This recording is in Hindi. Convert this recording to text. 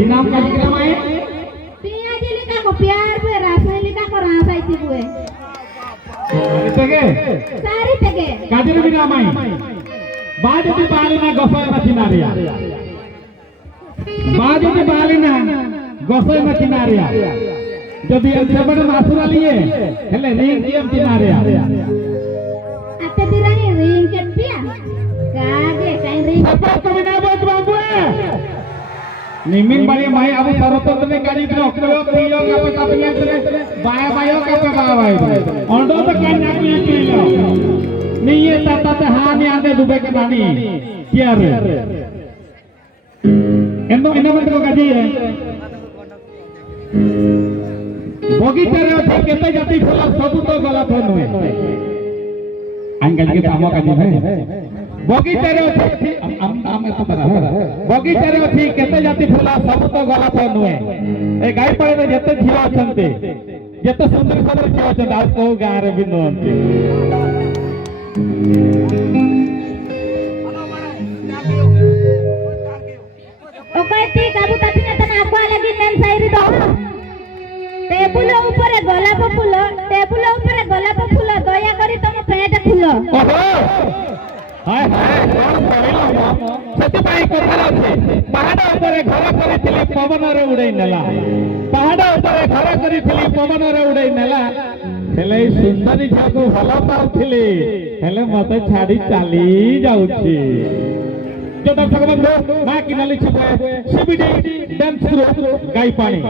কি নাম कार्यक्रम आहे पियाजी लिखा को प्यार पे रासायनिक लिखा को रासायनिक हुए इतके सारी तके कार्यक्रम नाम आहे बाजूची बालिना गसायना किनारिया बाजूची बालिना गसायना किनारिया जदी अंतबड मासुरा लिए हेले रिंग कियम किनारिया आते दिरानी रिंग के पिया कागे काई ring apa kami nabot mampu nimin bari mai abu sarotot ne kali kro kro priyo apa kapnya tene baya bayo apa bawa ondo to kan naknya kilo niye tata te ha ni ande dube ke bani kiare endo ena mantro kaji hai बगीचारे अछि केते जाति फूल सब तो गला फन हुए अंगल के काम काजी है बगीचारे अछि हम तो बता बगीचारे अछि केते जाति फूल सब तो गला फन हुए ए गाय पळे जते झिला अछंते जते सुंदर सुंदर झिला अछंते आ को गारे भी नोंते ओके ठीक आबू ताती तने आको लगी मेन साइरी दो टेबुल ऊपर गोलाप फूल टेबुल ऊपर गोलाप फूल दया करी तुम पेट फूल ओहो हाय सती पाई करला छे पहाड़ ऊपर घर करिथिले पवन रे उड़ै नेला पहाड़ ऊपर घर करिथिले पवन रे उड़ै नेला हेले सुंदरी जाको भला पाउथिले हेले मते छाडी चाली जाउछि जो दर्शक बंधु मां किनाली छपे सीबीडी डांस ग्रुप गाई पानी